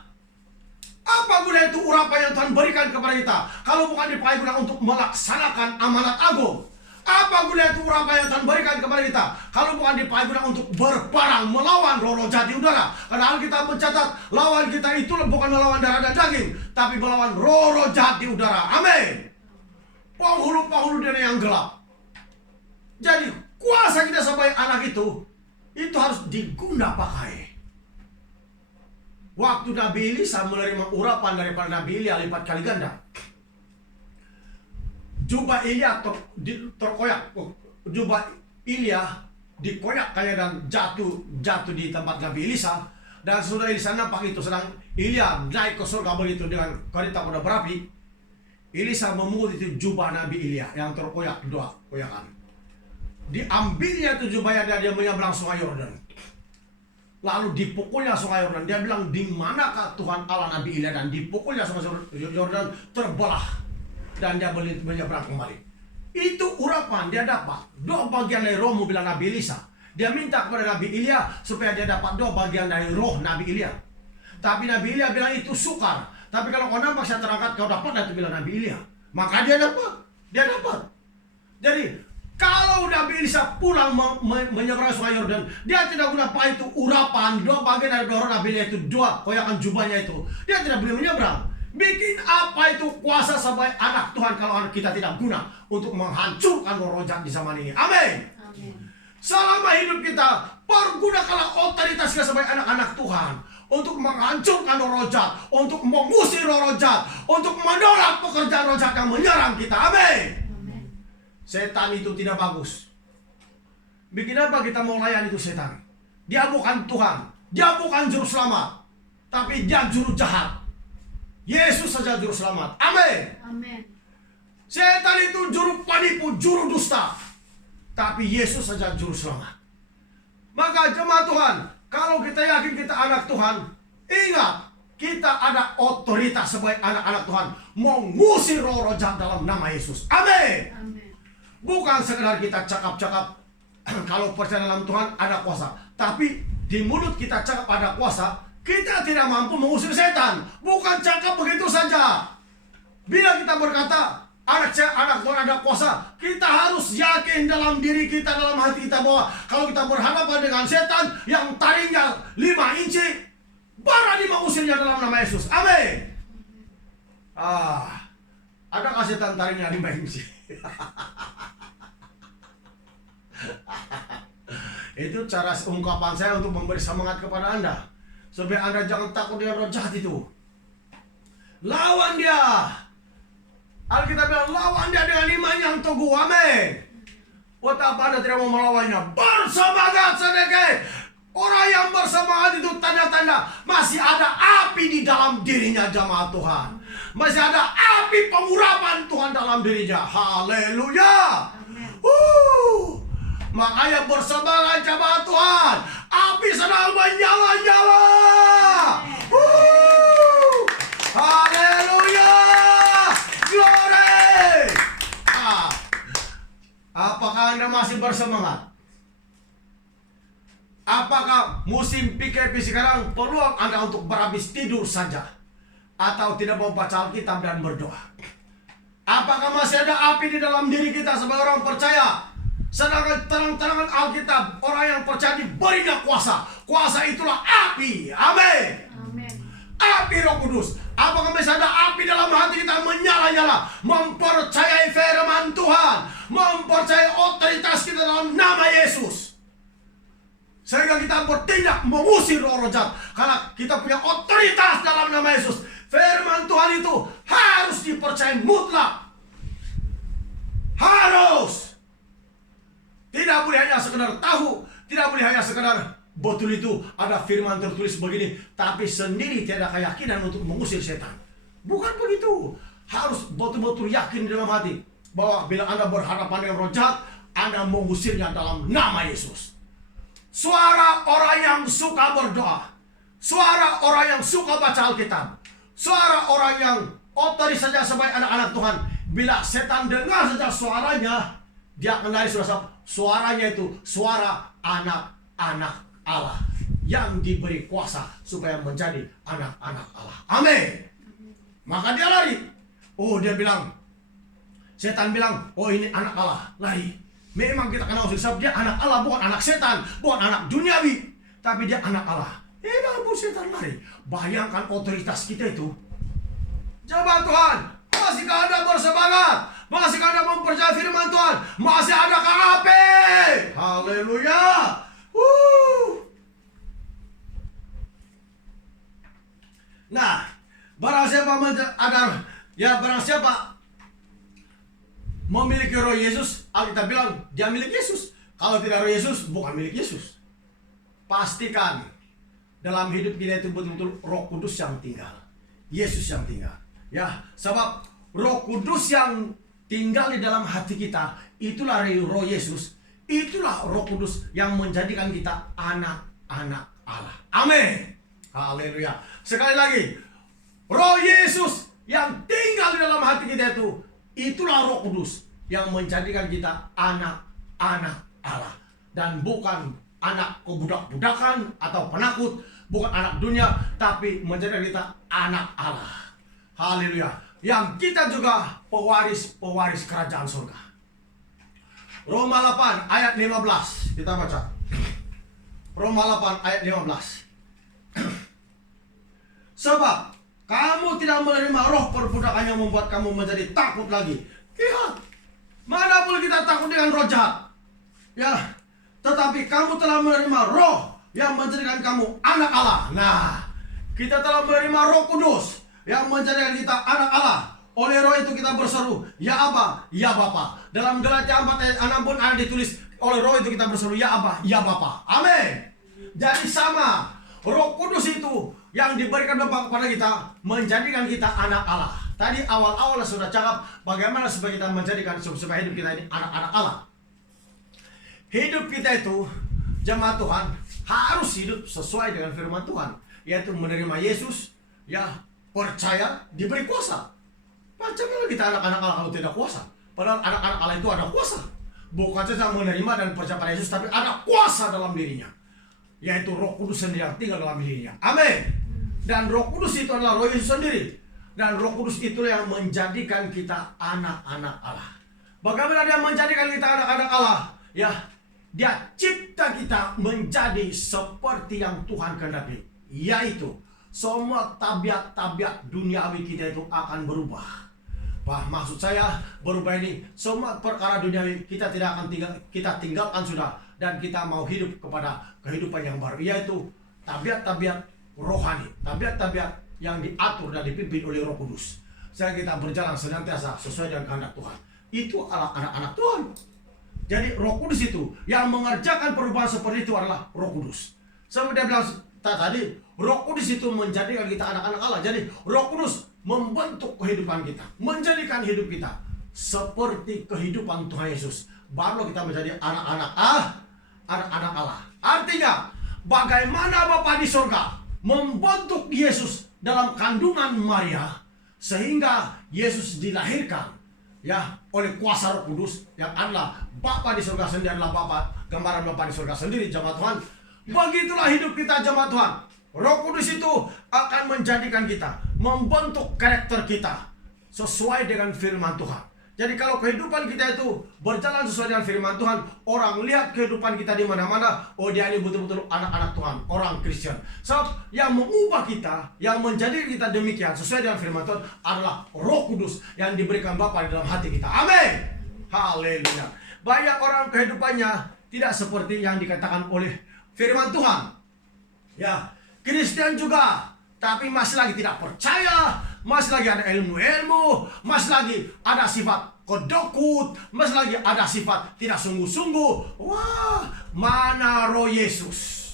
Apa guna itu urapan yang Tuhan berikan kepada kita kalau bukan dipakai guna untuk melaksanakan amanat agung? Apa guna itu urapan yang Tuhan berikan kepada kita kalau bukan dipakai guna untuk berperang melawan roh jahat di udara? Karena Alkitab mencatat lawan kita itu bukan melawan darah dan daging, tapi melawan roh jahat di udara. Amin. Penghulu-penghulu dunia yang gelap. Jadi kuasa kita sebagai anak itu harus diguna pakai. Waktu Nabi Elisa menerima urapan daripada Nabi Elia lipat kali ganda, jubah Elia terkoyak, jubah Elia dikoyak kayak dan jatuh di tempat Nabi Elisa. Dan sudah Elisa nampak itu, sedang Elia naik ke surga begitu dengan kereta kuda berapi. Elisa memungut itu jubah Nabi Elia yang terkoyak dua koyakan. Diambilnya itu jubahnya, dia menyeberang sungai Yordan. Lalu dipukulnya sungai Yordan. Dia bilang, di manakah Tuhan Allah Nabi Elia? Dan dipukulnya sungai Yordan terbelah. Dan dia menyeberang kembali. Itu urapan dia dapat. Dua bagian dari roh bilang Nabi Elisa. Dia minta kepada Nabi Elia supaya dia dapat dua bagian dari roh Nabi Elia. Tapi Nabi Elia bilang itu sukar. Tapi kalau kau nampak saya terangkat, kau dapat, itu bilang Nabi Elia. Maka dia dapat. Dia dapat. Jadi kalau Nabi Elisa pulang menyeberang sungai Yordan, dia tidak guna apa itu urapan, dua bagian dari roh Nabi Elia itu, dua koyakan jubahnya itu. Dia tidak boleh menyeberang. Bikin apa itu kuasa sebagai anak Tuhan kalau kita tidak guna untuk menghancurkan roh jahat di zaman ini. Amin. Selama hidup kita, pergunakanlah otoritas kita sebagai anak-anak Tuhan untuk menghancurkan roh jahat, untuk mengusir roh jahat, untuk menolak pekerjaan roh jahat yang menyerang kita. Amin. Setan itu tidak bagus. Bikin apa kita mau layan itu setan? Dia bukan Tuhan, dia bukan juru selamat, tapi dia juru jahat. Yesus saja juru selamat. Amin. Amin. Setan itu juru penipu, juru dusta, tapi Yesus saja juru selamat. Maka jemaat Tuhan, kalau kita yakin kita anak Tuhan, ingat kita ada otoritas sebagai anak-anak Tuhan mengusir roh jahat dalam nama Yesus. Amin. Amin. Bukan sekedar kita cakap-cakap kalau percaya dalam Tuhan ada kuasa, tapi di mulut kita cakap ada kuasa, kita tidak mampu mengusir setan. Bukan cakap begitu saja. Bila kita berkata anak Tuhan ada kuasa, kita harus yakin dalam diri kita, dalam hati kita bahwa kalau kita berhadapan dengan setan yang taringnya 5 inci, berani mengusirnya dalam nama Yesus. Amin. Adakah setan taringnya 5 inci? Itu cara ungkapan saya untuk memberi semangat kepada Anda, supaya Anda jangan takut dengan roh jahat itu. Lawan dia. Alkitab bilang lawan dia dengan iman yang teguh. Amin. Buat apa Anda tidak mau melawannya? Bersemangat sedikit. Orang yang bersemangat itu tanda-tanda masih ada api di dalam dirinya, jemaat Tuhan. Masih ada api pengurapan Tuhan dalam dirinya. Haleluya. Makanya bersemangat jemaat Tuhan. Api sedang menyala-nyala. Haleluya. Glory. Apakah Anda masih bersemangat? Apakah musim PKP sekarang peluang Anda untuk berhabis tidur saja? Atau tidak mau baca Alkitab dan berdoa? Apakah masih ada api di dalam diri kita sebagai orang percaya? Sedangkan terang-terangan Alkitab, orang yang percaya diberinya kuasa. Kuasa itulah api. Amin. Api Roh Kudus. Apakah masih ada api dalam hati kita menyala-nyala, mempercayai firman Tuhan, mempercayai otoritas kita dalam nama Yesus, sehingga kita bertindak mengusir roh jahat karena kita punya otoritas dalam nama Yesus. Firman Tuhan itu harus dipercayai mutlak. Harus. Tidak boleh hanya sekedar tahu, tidak boleh hanya sekedar betul itu ada firman tertulis begini, tapi sendiri tidak ada keyakinan untuk mengusir setan. Bukan begitu. Harus betul-betul yakin di dalam hati bahwa bila Anda berhadapan dengan roh jahat, Anda mengusirnya dalam nama Yesus. Suara orang yang suka berdoa, suara orang yang suka baca Alkitab, suara orang yang otoris saja sebagai anak-anak Tuhan. Bila setan dengar saja suaranya, dia akan lari. Suaranya itu suara anak-anak Allah yang diberi kuasa supaya menjadi anak-anak Allah. Amin. Maka dia lari. Oh, dia bilang, setan bilang, oh ini anak Allah, lari. Memang kita kenal sebab dia anak Allah, bukan anak setan, bukan anak duniawi, tapi dia anak Allah. Mampu setan lari. Bayangkan otoritas kita itu. Jemaat Tuhan, masihkah Anda bersemangat? Masihkah Anda mempercayai firman Tuhan? Masih adakah api? Haleluya. Nah, barang siapa memiliki roh Yesus, Alkitab bilang dia milik Yesus. Kalau tidak roh Yesus, bukan milik Yesus. Pastikan dalam hidup kita itu betul-betul Roh Kudus yang tinggal, Yesus yang tinggal. Ya, sebab Roh Kudus yang tinggal di dalam hati kita, itulah roh Yesus. Itulah Roh Kudus yang menjadikan kita anak-anak Allah. Amin. Haleluya. Sekali lagi, roh Yesus yang tinggal di dalam hati kita itu, itulah Roh Kudus yang menjadikan kita anak-anak Allah. Dan bukan anak kebudak-budakan atau penakut, bukan anak dunia, tapi menjadikan kita anak Allah. Haleluya. Yang kita juga pewaris kerajaan surga. Roma 8 ayat 15. Kita baca. Roma 8 ayat 15. Sebab kamu tidak menerima roh perbudakan yang membuat kamu menjadi takut lagi. Lihat, mana boleh kita takut dengan roh jahat? Ya, tetapi kamu telah menerima roh yang menjadikan kamu anak Allah. Nah, kita telah menerima Roh Kudus yang menjadikan kita anak Allah. Oleh roh itu kita berseru, ya Aba, ya Bapa. Dalam Galatia 4 ayat 6 pun ada ditulis, oleh roh itu kita berseru, ya Aba, ya Bapa. Amin. Jadi sama, Roh Kudus itu yang diberikan Bapa kepada kita menjadikan kita anak Allah. Tadi awal-awal sudah cakap bagaimana supaya kita menjadikan supaya hidup kita ini anak-anak Allah. Hidup kita itu, jemaat Tuhan, harus hidup sesuai dengan firman Tuhan, yaitu menerima Yesus, ya, percaya, diberi kuasa. Macam mana kita anak-anak Allah kalau tidak kuasa? Padahal anak-anak Allah itu ada kuasa. Bukan saja menerima dan percaya pada Yesus, tapi ada kuasa dalam dirinya, yaitu Roh Kudus sendiri yang tinggal dalam dirinya. Amin. Dan Roh Kudus itu adalah Roh Yesus sendiri. Dan Roh Kudus itu yang menjadikan kita anak-anak Allah. Bagaimana dia menjadikan kita anak-anak Allah? Ya, dia cipta kita menjadi seperti yang Tuhan kehendaki, yaitu semua tabiat-tabiat duniawi kita itu akan berubah. Wah, maksud saya berubah ini semua perkara duniawi kita tidak akan kita tinggalkan sudah, dan kita mau hidup kepada kehidupan yang baru, yaitu tabiat-tabiat rohani, tabiat-tabiat yang diatur dan dipimpin oleh Roh Kudus. Sehingga kita berjalan senantiasa sesuai dengan kehendak Tuhan. Itu adalah anak-anak Tuhan. Jadi Roh Kudus itu yang mengerjakan perubahan seperti itu adalah Roh Kudus. Seperti dia bilang tadi, Roh Kudus itu menjadikan kita anak-anak Allah. Jadi Roh Kudus membentuk kehidupan kita, menjadikan hidup kita seperti kehidupan Tuhan Yesus. baru kita menjadi anak-anak Allah. Artinya, bagaimana Bapa di surga membentuk Yesus dalam kandungan Maria sehingga Yesus dilahirkan ya oleh kuasa Roh Kudus yang adalah Bapa di surga sendiri, adalah Bapa, gambaran Bapa di surga sendiri, jemaat Tuhan. Begitulah hidup kita, jemaat Tuhan. Roh Kudus itu akan menjadikan kita, membentuk karakter kita sesuai dengan firman Tuhan. Jadi kalau kehidupan kita itu berjalan sesuai dengan firman Tuhan, orang lihat kehidupan kita di mana-mana, oh dia ini betul-betul anak-anak Tuhan, orang Kristen. Sebab yang mengubah kita, yang menjadi kita demikian sesuai dengan firman Tuhan adalah Roh Kudus yang diberikan Bapa di dalam hati kita. Amin. Haleluya. Banyak orang kehidupannya tidak seperti yang dikatakan oleh firman Tuhan. Ya, Kristen juga, tapi masih lagi tidak percaya, masih lagi ada ilmu-ilmu, masih lagi ada sifat kedokut, masih lagi ada sifat tidak sungguh-sungguh. Wah, mana Roh Yesus?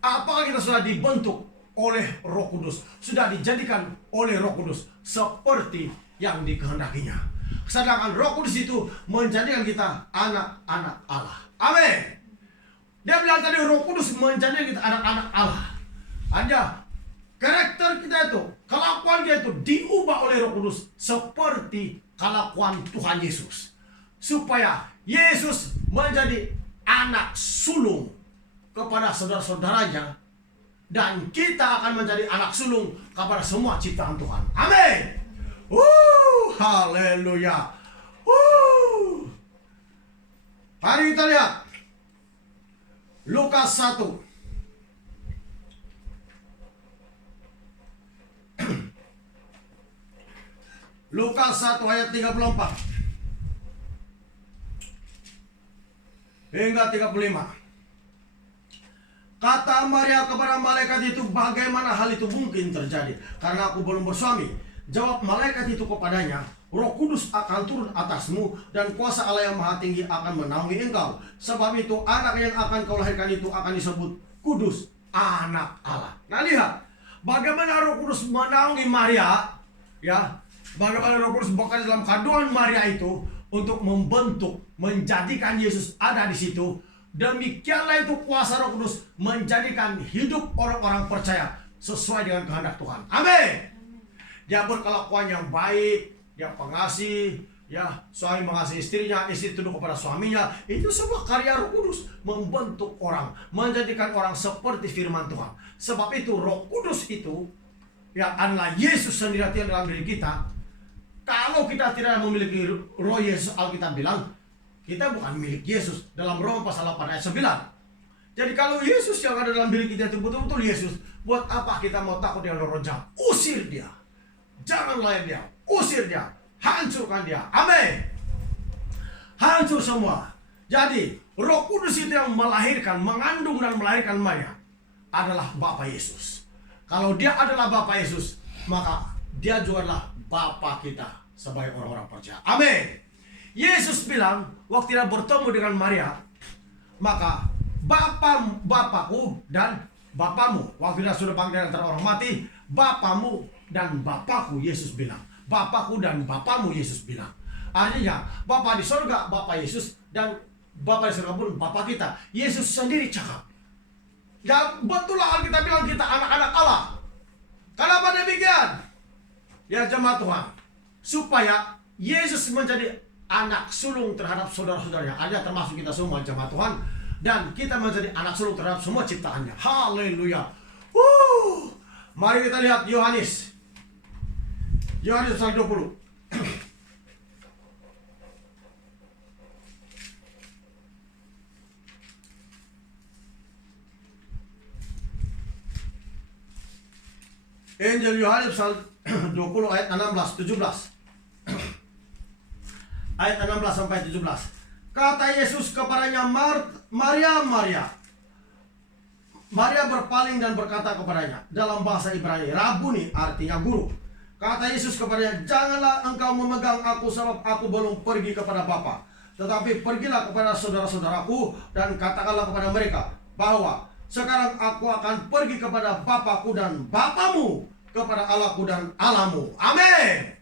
Apakah kita sudah dibentuk oleh Roh Kudus, sudah dijadikan oleh Roh Kudus seperti yang dikehendakinya? Sedangkan Roh Kudus itu menjadikan kita anak-anak Allah. Amin. Dia bilang tadi Roh Kudus menjadikan kita anak-anak Allah. Hanya karakter kita itu, kelakuan kita itu diubah oleh Roh Kudus seperti kelakuan Tuhan Yesus. Supaya Yesus menjadi anak sulung kepada saudara-saudaranya, dan kita akan menjadi anak sulung kepada semua ciptaan Tuhan. Amin. Haleluya. Mari kita lihat Lukas 1. Lukas 1 ayat 34 hingga 35. Kata Maria kepada malaikat itu, bagaimana hal itu mungkin terjadi? Karena aku belum bersuami. Jawab malaikat itu kepadanya, Roh Kudus akan turun atasmu dan kuasa Allah yang Maha Tinggi akan menaungi engkau. Sebab itu anak yang akan kau lahirkan itu akan disebut kudus, anak Allah. Nah lihat, bagaimana Roh Kudus menaungi Maria, ya. Bagaimana Roh Kudus bekerja dalam kandungan Maria itu untuk membentuk, menjadikan Yesus ada di situ. Demikianlah itu kuasa Roh Kudus menjadikan hidup orang-orang percaya sesuai dengan kehendak Tuhan. Amin. Dia berkelakuan yang baik, dia pengasih, ya, suami mengasihi istrinya, istri tunduk kepada suaminya. Itu semua karya Roh Kudus membentuk orang, menjadikan orang seperti firman Tuhan. Sebab itu Roh Kudus itu yang adalah Yesus sendiri dalam diri kita. Kalau kita tidak memiliki Roh Yesus, Alkitab bilang kita bukan milik Yesus dalam Roma pasal 8 ayat 9. Jadi kalau Yesus yang ada dalam diri kita itu betul-betul Yesus, buat apa kita mau takut dengan roh jahat? Usir dia. Jangan layan dia. Usir dia. Hancurkan dia. Amin. Hancur semua. Jadi Roh Kudus itu yang melahirkan, mengandung dan melahirkan Maria adalah Bapa Yesus. Kalau dia adalah Bapa Yesus, maka dia juga adalah Bapa kita sebagai orang-orang percaya. Amin. Yesus bilang waktu dia bertemu dengan Maria, maka Bapaku dan Bapamu. Waktu dia sudah panggil antara orang mati, Bapamu dan Bapaku, Yesus bilang. Bapaku dan Bapamu, Yesus bilang. Artinya Bapa di surga, Bapa Yesus, dan Bapa di surga pun Bapa kita. Yesus sendiri cakap. Dan betul lah kita bilang kita anak-anak Allah. Kenapa demikian? Ya jemaat Tuhan, supaya Yesus menjadi anak sulung terhadap saudara-saudaranya, ada termasuk kita semua jemaat Tuhan, dan kita menjadi anak sulung terhadap semua ciptaannya. Haleluya. Mari kita lihat Yohanes pasal 20. Injil Yohanes pasal 20 ayat 16-17. Ayat 16 sampai 17. Kata Yesus kepadanya, Maria, Maria. Maria berpaling dan berkata kepadanya dalam bahasa Ibrani, Rabuni, artinya guru. Kata Yesus kepadanya, janganlah engkau memegang aku sebab aku belum pergi kepada Bapa. Tetapi pergilah kepada saudara-saudaraku dan katakanlah kepada mereka bahwa sekarang aku akan pergi kepada Bapakku dan Bapamu, kepada Allahku dan Allahmu. Amin.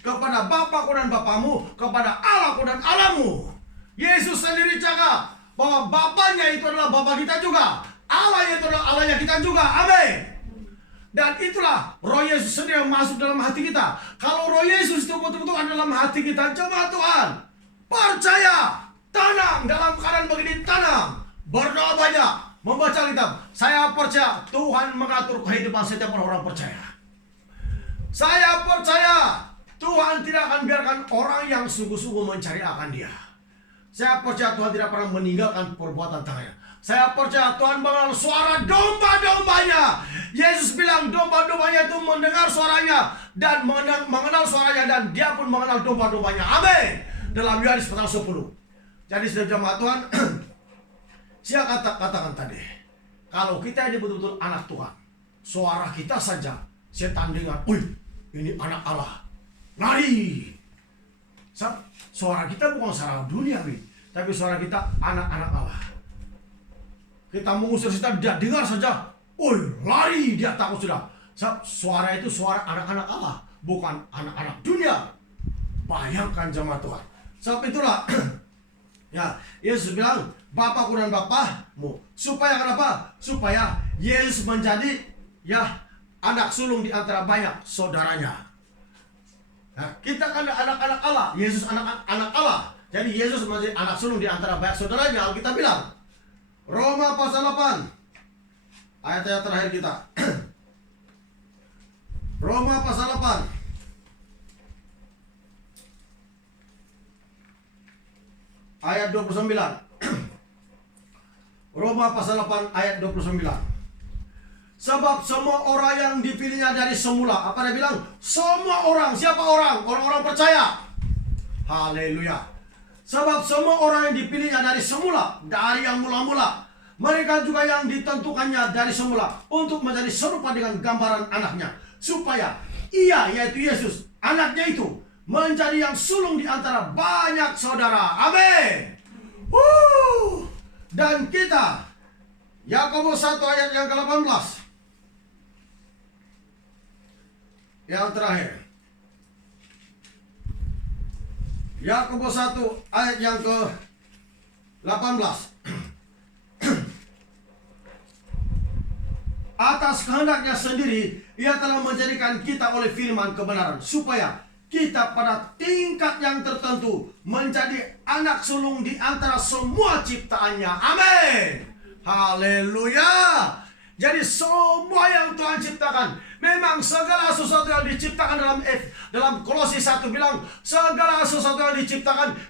Kepada Bapakku dan Bapamu, kepada Allahku dan Allahmu. Yesus sendiri cakap bahwa Bapaknya itu adalah Bapa kita juga, Allah itu adalah Allahnya kita juga. Amin. Dan itulah Roh Yesus sendiri yang masuk dalam hati kita. Kalau Roh Yesus itu betul-betul ada dalam hati kita, jemaat Tuhan, percaya, tanam dalam keadaan begini, tanam, berdoa banyak, membaca kitab. Saya percaya Tuhan mengatur kehidupan setiap orang percaya. Saya percaya Tuhan tidak akan biarkan orang yang sungguh-sungguh mencari akan Dia. Saya percaya Tuhan tidak pernah meninggalkan perbuatan tangannya. Saya percaya Tuhan mengenal suara domba-dombanya. Yesus bilang domba-dombanya itu mendengar suaranya dan mengenal suaranya, dan Dia pun mengenal domba-dombanya. Amin. Dalam Yohanes pasal 10. Jadi sudah jemaat Tuhan, saya katakan tadi, kalau kita ini betul-betul anak Tuhan, suara kita saja setan dengar, wih, ini anak Allah, lari. Suara kita bukan suara duniawi, tapi suara kita anak-anak Allah. Kita mengusir setan, dia dengar saja, wih, lari, dia takut sudah. Suara itu suara anak-anak Allah, bukan anak-anak dunia. Bayangkan jemaat Tuhan. Sebab itulah ya, Yesus bilang, Bapakku dan Bapakmu. Supaya kenapa? Supaya Yesus menjadi ya anak sulung di antara banyak saudaranya. Nah, kita kan anak-anak Allah, Yesus anak-anak Allah. Jadi Yesus menjadi anak sulung di antara banyak saudaranya. Alkitab bilang, Roma pasal 8, ayat-ayat terakhir kita. Roma pasal 8, ayat 29. Roma pasal 8 ayat 29. Sebab semua orang yang dipilihnya dari semula, apa dia bilang? Semua orang, siapa orang? Orang-orang percaya. Haleluya. Sebab semua orang yang dipilihnya dari semula, dari yang mula-mula, mereka juga yang ditentukannya dari semula untuk menjadi serupa dengan gambaran anaknya, supaya ia, yaitu Yesus, anaknya itu menjadi yang sulung di antara banyak saudara. Amin. Dan kita, Yakobus 1 ayat yang ke-18, yang terakhir, Yakobus 1 ayat yang ke-18. Atas kehendaknya sendiri Ia telah menjadikan kita oleh firman kebenaran, supaya kita pada tingkat yang tertentu menjadi anak sulung di antara semua ciptaannya. Amin. Haleluya. Jadi semua yang Tuhan ciptakan, memang segala sesuatu yang diciptakan dalam Kolose 1 bilang, segala sesuatu yang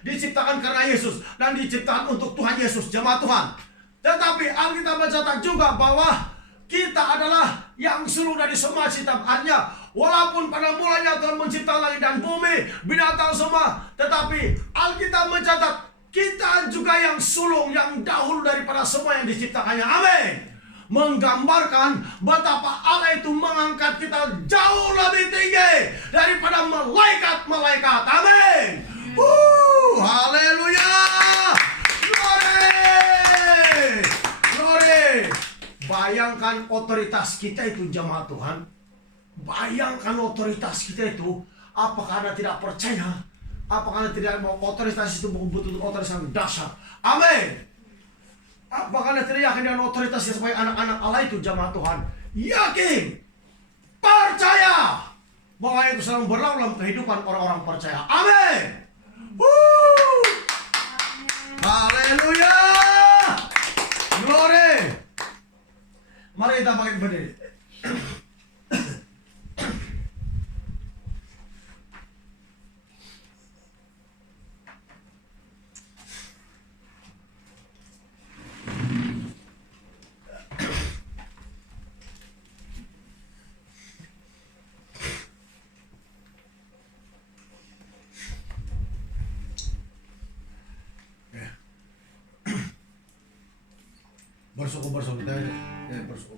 diciptakan karena Yesus dan diciptakan untuk Tuhan Yesus, jemaat Tuhan. Tetapi Alkitab mencatat juga bahwa kita adalah yang sulung dari semua ciptaan. Artinya, walaupun pada mulanya Tuhan menciptakan langit dan bumi, binatang semua, tetapi Alkitab mencatat kita juga yang sulung, yang dahulu daripada semua yang diciptakannya. Amin. Menggambarkan betapa Allah itu mengangkat kita jauh lebih tinggi daripada malaikat-malaikat. Amin. Haleluya. Glory. Glory. Bayangkan otoritas kita itu, jemaat Tuhan. Bayangkan otoritas kita itu. Apakah Anda tidak percaya? Apakah Anda tidak mau otoritas itu betul-betul otoritas yang dahsyat? Amin. Apakah Anda tidak yakin dengan otoritasnya sebagai anak-anak Allah itu, jemaat Tuhan? Yakin. Percaya. Bahwa itu sedang berlaku dalam kehidupan orang-orang percaya. Amin. Haleluya. Glory. Mari kita bangkit berdiri. Bersyukur kita ya, bersyukur.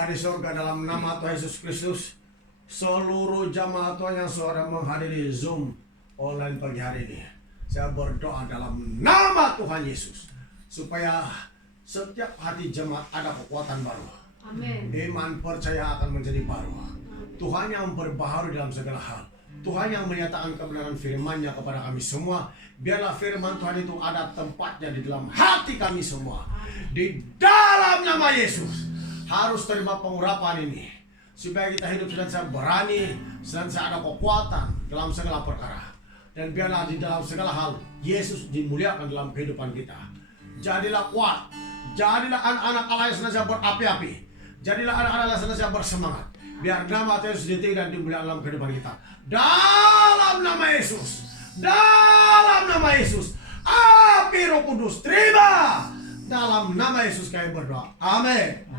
Bapa di surga, dalam nama Tuhan Yesus Kristus, seluruh jamaah Tuhan yang sudah menghadiri Zoom online pagi hari ini, saya berdoa dalam nama Tuhan Yesus supaya setiap hati jemaat ada kekuatan baru. Amin. Iman percaya akan menjadi baru. Tuhan yang berbaharu dalam segala hal. Tuhan yang menyatakan kebenaran firman-Nya kepada kami semua. Biarlah firman Tuhan itu ada tempatnya di dalam hati kami semua. Di dalam nama Yesus harus terima pengurapan ini, supaya kita hidup senantiasa berani, senantiasa ada kekuatan dalam segala perkara. Dan biarlah di dalam segala hal Yesus dimuliakan dalam kehidupan kita. Jadilah kuat, jadilah anak-anak Allah yang senantiasa berapi-api, jadilah anak-anak Allah yang senantiasa bersemangat. Biar nama Tuhan Yesus ditinggi dan dimuliakan dalam kehidupan kita. Dalam nama Yesus, dalam nama Yesus, api Roh Kudus terima. Dalam nama Yesus kami berdoa. Amin.